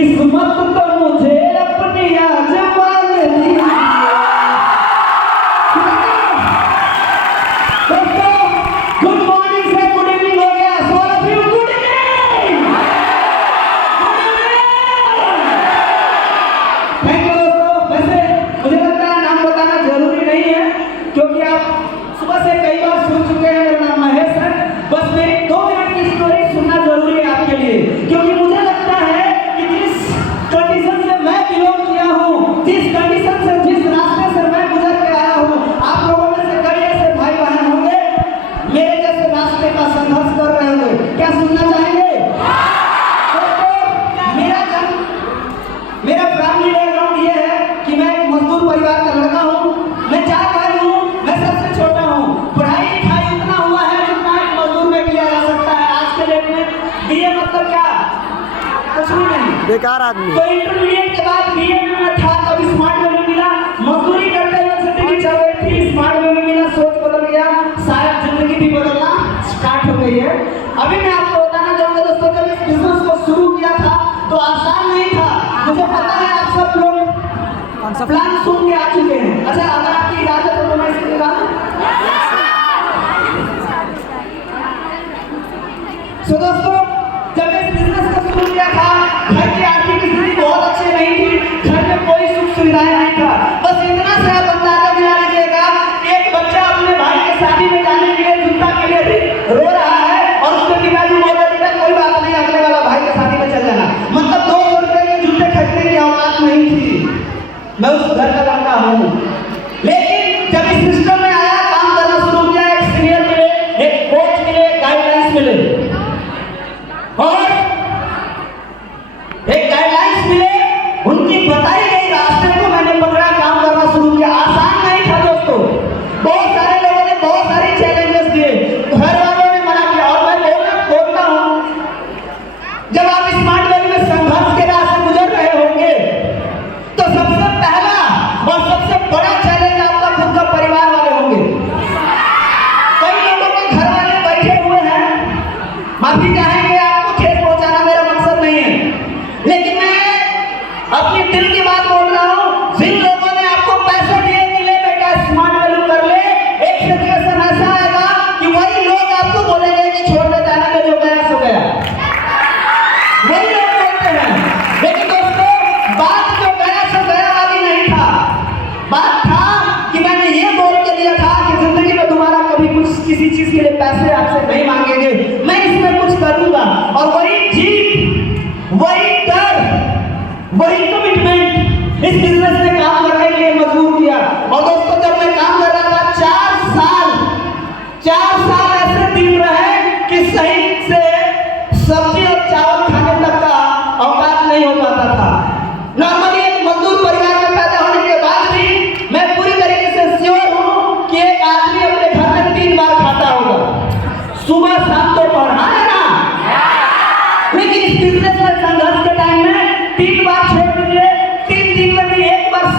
किस्मत तो मुझे अपनी आजमान दी। दोस्तों गुड मॉर्निंग से गुड इवनिंग हो गया। सो of you good evening. Thank you दोस्तों। वैसे मुझे लगता है नाम बताना जरूरी नहीं है क्योंकि आप सुबह से कई बार सुन चुके हैं। मेरा नाम महेश है। बस मेरी 2 मिनट की स्टोरी सुनना जरूरी है आपके लिए क्योंकि मुझे लगता है कि जिस कंडीशन से मैं बिलोंग किया हूँ, जिस कंडीशन से, जिस रास्ते से मैं गुजर के आया हूँ, आप लोगों में से कई ऐसे भाई बहन होंगे मेरे जैसे रास्ते का संघर्ष कर रहे होंगे। क्या सुनना चाहेंगे? मेरा फैमिली बैकग्राउंड ये है कि मैं एक मजदूर परिवार का लड़का हूँ। मैं 4 भाई हूँ, मैं सबसे छोटा हूँ। पढ़ाई लिखाई उतना हुआ है जितना एक मजदूर में किया जा सकता है आज के डेट में। बीए मतलब क्या? कुछ भी नहीं, बेकार आदमी। तो इंटरमीडिएट के बाद बीए में मैं था तब स्मार्ट वैल्यू मिला। मजदूरी करते हुए जिंदगी चल रही थी, स्मार्ट वैल्यू मिला, सोच बदल गया, शायद जिंदगी भी बदलना स्टार्ट हो गई है। अभी मैं आपको बताना चाहूँगा दोस्तों, जब इस बिजनेस को शुरू किया था तो आसान नहीं था। मुझे पता है आप सब लोग प्लान सुन के आ चुके हैं। अच्छा, अगर आपकी इजाजत हो तो मैं इसके बाद सो दोस्तों, जब इस बिजनेस को शुरू किया था घर की आर्थिक स्थिति बहुत अच्छी नहीं थी। घर में कोई सुख सुविधाएं नहीं था। बस इतना सा अंदाजा मिला लीजिएगा, एक बच्चा अपने भाई की शादी में जाने के लिए जूता के लिए रो रहा है और उसके पिताजी बोल रहे थे कोई बात नहीं, अगले वाला भाई की शादी में चल जाना। मतलब 200 रुपए के जूते खरीदने की औकात नहीं थी। मैं उस घर का लड़का हूँ। लेकिन जब इस सिस्टम में आया, काम करना शुरू किया, एक सीनियर मिले, एक कोच मिले, गाइडलाइंस मिले और एक गाइडलाइंस मिले, उनकी बताई गई रास्ते को मैंने पकड़ा, काम करना शुरू किया। आसान नहीं था दोस्तों। बहुत सारे लोगों ने बहुत सारे चैलेंजेस दिए, घर वालों ने मना किया और मैं बोलता हूँ, जब आप स्मार्ट वैल्यू में संघर्ष के रास्ते गुजर रहे होंगे तो सबसे पहला और सबसे बड़ा चैलेंज आपका खुद का परिवार वाले होंगे। कई लोगों के घर वाले बैठे हुए हैं, माफी चाहेंगे, आपको ठेस पहुंचाना मेरा मकसद नहीं है, लेकिन मैं अपनी दिल की बात बोल रहा हूं। जिन लोगों ने आपको पैसे दिए कि ले बेटा स्मार्ट वैल्यू कर ले, एक सिचुएशन ऐसा आएगा कि वही लोग आपको बोलेंगे कि छोड़ दे, जाने दे, जो गया सो गया। वही लोग बोलते हैं। लेकिन दोस्तों, बात जो गया सो गया वाली नहीं था। बात था कि मैंने ये बोल के दिया था कि जिंदगी में दोबारा कभी कुछ किसी चीज के लिए पैसे आपसे नहीं मांगेंगे, मैं इसमें कुछ करूंगा। और वही जीत, वही डर, वही कमिटमेंट इस बिजनेस में काम करने के लिए मजबूर किया। और दोस्तों, जब मैं काम कर रहा था 4 साल ऐसे दिन रहे कि सही से सब्जी और चावल खाने तक का औकात नहीं हो पाता था। नॉर्मली एक मजदूर परिवार में पैदा होने के बाद भी मैं पूरी तरीके से श्योर हूं कि एक आदमी अपने घर में 3 बार खाता होगा, सुबह शाम तो पढ़ा है ना। लेकिन इस बिजनेस में संघर्ष के टाइम में 3 बार छोड़ दीजिए, 3 दिन में भी 1 बार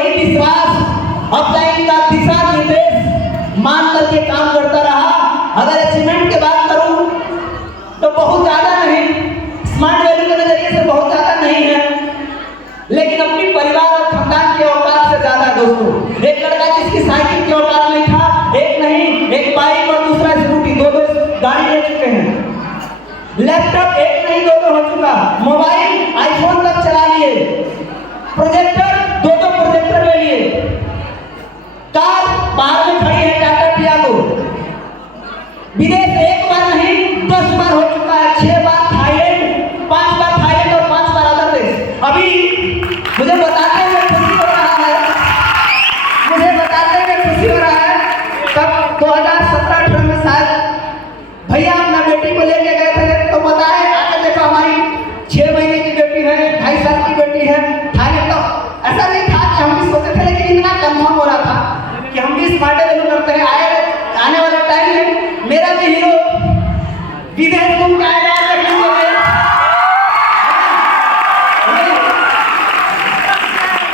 वही विश्वास अपना इनका दिशा निर्देश मान करके काम करता रहा। अगर अचीवमेंट की बात करूं तो बहुत ज्यादा नहीं, स्मार्ट वैल्यू के नजरिए से बहुत ज्यादा नहीं है, लेकिन अपनी परिवार और खानदान के औकात से ज्यादा दोस्तों। एक लड़का जिसकी साइकिल की औकात नहीं था, एक नहीं एक बाइक और दूसरा स्कूटी, दो गाड़ी ले चुके हैं। लैपटॉप एक नहीं दो हो चुका, मोबाइल आईफोन तक चला लिए, प्रोजेक्टर दो प्रोजेक्टर ले लिए, कार बाहर में खड़ी है टाटा टियागो, विदेश एक बार नहीं 10 बार हो चुका है, 6 बार थाईलैंड, 5 बार थाईलैंड और 5 बार अदर देश। अभी मुझे बताते हुए खुशी हो रहा है, मुझे बताते हुए खुशी हो रहा है, तब 2017-18 में शायद भैया अपना बेटी को लेके गए थे, तो बताए आके देखो हमारी 6 महीने की बेटी है, 2.5 साल की बेटी है, थाईलैंड। तो ऐसा नहीं था कि हम भी सोचे थे, लेकिन इतना कंफर्म हो रहा था कि हम भी स्मार्ट वैल्यू करते हैं। आने वाला टाइम में मेरा भी हीरो विदेश घूम के आएगा।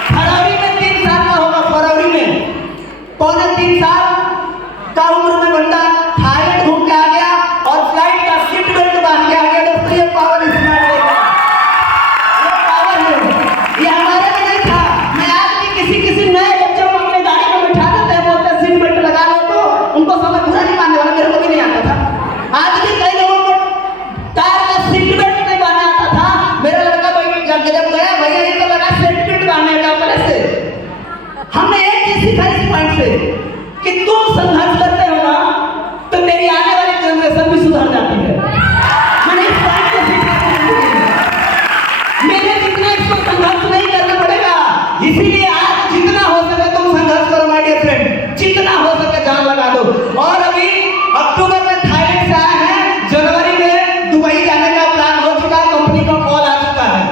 फरवरी में 3 साल का होगा, फरवरी में 3.25 साल का उम्र में बंदा थाईलैंड घूम के आ गया और फ्लाइट का सीट बेल्ट बांध के आ गया। दोस्तों ये पावर स्मार्ट है, ये पावर है, ये हमारे में नहीं था। मैं आज भी किसी नए बच्चों को अपने गाड़ी में बिठा देते हैं, बोलते हैं सीट बेल्ट लगा लो, तो उनको समझ बुरा नहीं मानने वाला, मेरे को भी नहीं आता था। आज भी कई लोगों को कार का सीट बेल्ट नहीं बांधना आता था। मेरा लड़का भाई जब गया, भैया ये तो लगा सीट बेल्ट बांधने का पहले से। हमने एक चीज सीखा इस पॉइंट से कि तुम संघर्ष करते हो ना, तो मेरी आने वाली जनरेशन भी सुधर जाती है। मैंने इस पॉइंट को सीखा, मेरे जितना इसको संघर्ष नहीं करना पड़ेगा। इसीलिए आज जितना हो सके तुम संघर्ष करो माय डियर फ्रेंड, जितना हो सके जान लगा दो। और अभी अक्टूबर में थाईलैंड से आए हैं, जनवरी में दुबई जाने का प्लान हो चुका है, कंपनी का कॉल आ चुका है।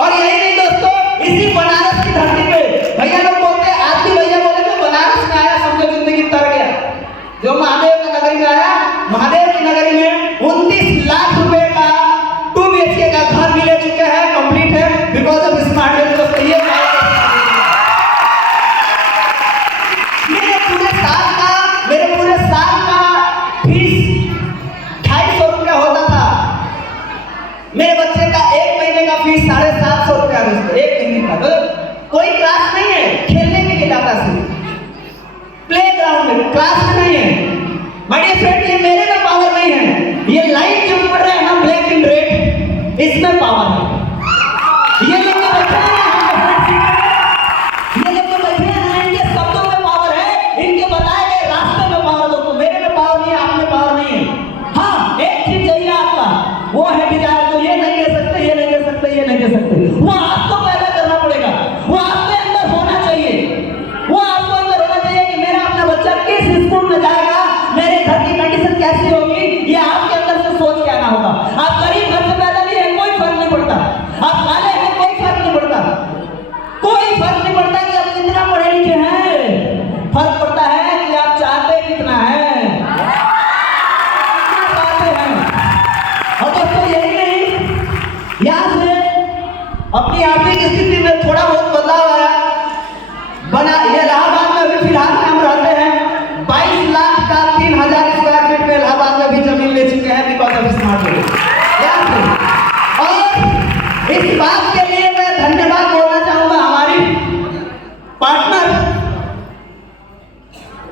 और यही नहीं दोस्तों, इसी बनारस की धरती पे भैया लोग बोलते हैं, आज भी भैया बोले कि बनारस में आया समझो जिंदगी तर गया। जो महादेव की नगरी में आया, महादेव की नगरी में 29 लाख रुपए का 2 BHK का घर भी ले चुके हैं, कंप्लीट है, बिकॉज ऑफ स्मार्ट वैल्यू। दोस्तों ये मेरे पूरे साल का फीस 250 रुपया होता था। मेरे बच्चे का 1 महीने का फीस 750 रुपया दोस्तों, 1 महीने का। तो कोई क्लास नहीं है, खेलने के लिए जाता सिर्फ प्ले ग्राउंड में, क्लास में नहीं है। माय डियर फ्रेंड, ये मेरे में पावर नहीं है, ये लाइट जो पड़ रहा है ना ब्लैक एंड रेड, इसमें पावर है। ये लोग जो बैठे हैं, ये लोग जो बैठे हैं, इनके शब्दों में पावर है, इनके बताए गए रास्ते में पावर। दोस्तों मेरे में पावर नहीं है, आप में पावर नहीं है। हाँ, एक चीज चाहिए आपका, वो है डिजायर। तो ये नहीं दे सकते, ये नहीं दे सकते, ये नहीं दे सकते, वो आपको पैदा करना पड़ेगा, वो आपके अंदर होना चाहिए, वो आपको अंदर होना चाहिए कि मेरा अपना बच्चा किस स्कूल में जाएगा, मेरे घर की कंडीशन कैसी होगी, ये आपके अंदर से सोच के आना होगा। आप गरीब घर से पैदा नहीं है, कोई फर्क नहीं पड़ता, आप काले हैं, कोई फर्क नहीं पड़ता, कोई फर्क नहीं पड़ता कि आप कितना पढ़े लिखे हैं। फर्क पड़ता है कि आप चाहते कितना है, कितना चाहते हैं। और दोस्तों यही नहीं, यहाँ से अपनी आर्थिक स्थिति में थोड़ा बहुत बदलाव आया। ये इलाहाबाद में अभी फिलहाल में हम रहते हैं, 22 लाख का 3000 स्क्वायर फीट में इलाहाबाद में भी जमीन ले चुके हैं, बिकॉज ऑफ स्मार्ट वैल्यू। और इस बात के लिए मैं धन्यवाद बोलना चाहूंगा हमारी पार्टनर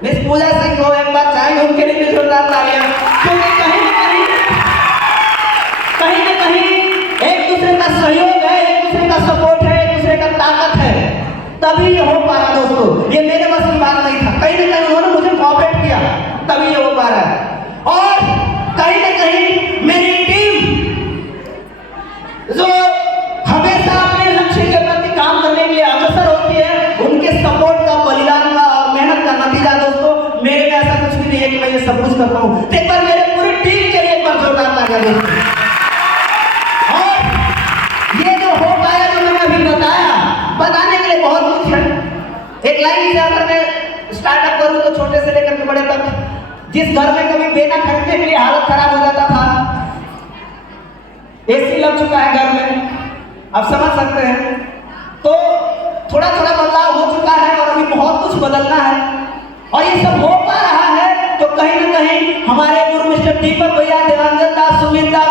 मिस पूजा सिंह को। एक बार चाहेंगे उनके लिए भी जोरदार तालियां, क्योंकि कहीं ना कहीं एक दूसरे का सहयोग है, एक दूसरे का सपोर्ट है, एक दूसरे का ताकत है, तभी ये हो पा रहा। दोस्तों ये मेरे बस की बात नहीं था, कहीं ना कहीं उन्होंने मुझे कोऑपरेट किया, तभी ये हो पा रहा है। और कहीं ना कहीं मेरी टीम जो हमेशा अपने लक्ष्य के प्रति काम करने के लिए अग्रसर होती है, उनके सपोर्ट का, बलिदान का और मेहनत का नतीजा दोस्तों। मेरे में ऐसा कुछ भी नहीं है कि मैं ये सब कुछ करता हूँ। एक बार मेरे पूरी टीम के लिए एक बार जोरदार तालियां दोस्तों। और ये जो हो पाया, जो मैंने अभी बताने के लिए बहुत कुछ है। एक लाइन से अगर मैं स्टार्टअप करूं तो छोटे से लेकर के बड़े तक, जिस घर में कभी बेना खरीदने के लिए हालत खराब हो जाता था, एसी लग चुका है घर में, आप समझ सकते हैं। तो थोड़ा थोड़ा बदलाव कुछ बदलना है। और ये सब हो पा रहा है तो कहीं ना कहीं हमारे गुरु मिस्टर दीपक भैया, देवांगन दास, सुमित दास,